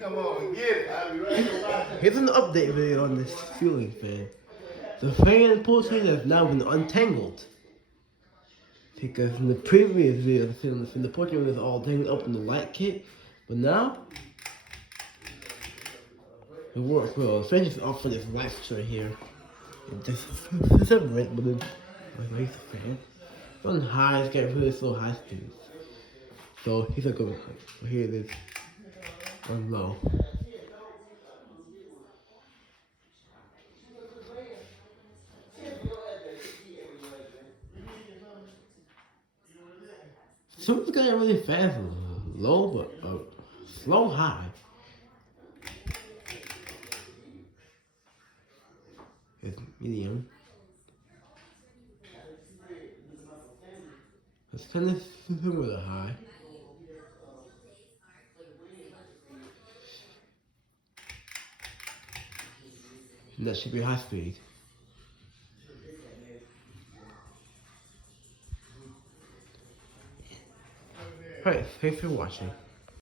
Come on, get it. I'll be right. Here's an update video on this ceiling fan. The fan portion has now been untangled. Because in the previous video, the portion was all tangled up in the light kit. But now, it works well. The fan is off for this light straight here. It just separate, but then I like the fan. It's on high, it's getting really slow high speeds. So he's like, here it is on low. So it's going really fast, low, but slow high. It's medium. It's kind of similar to high. And that should be high speed. Alright, thanks for watching.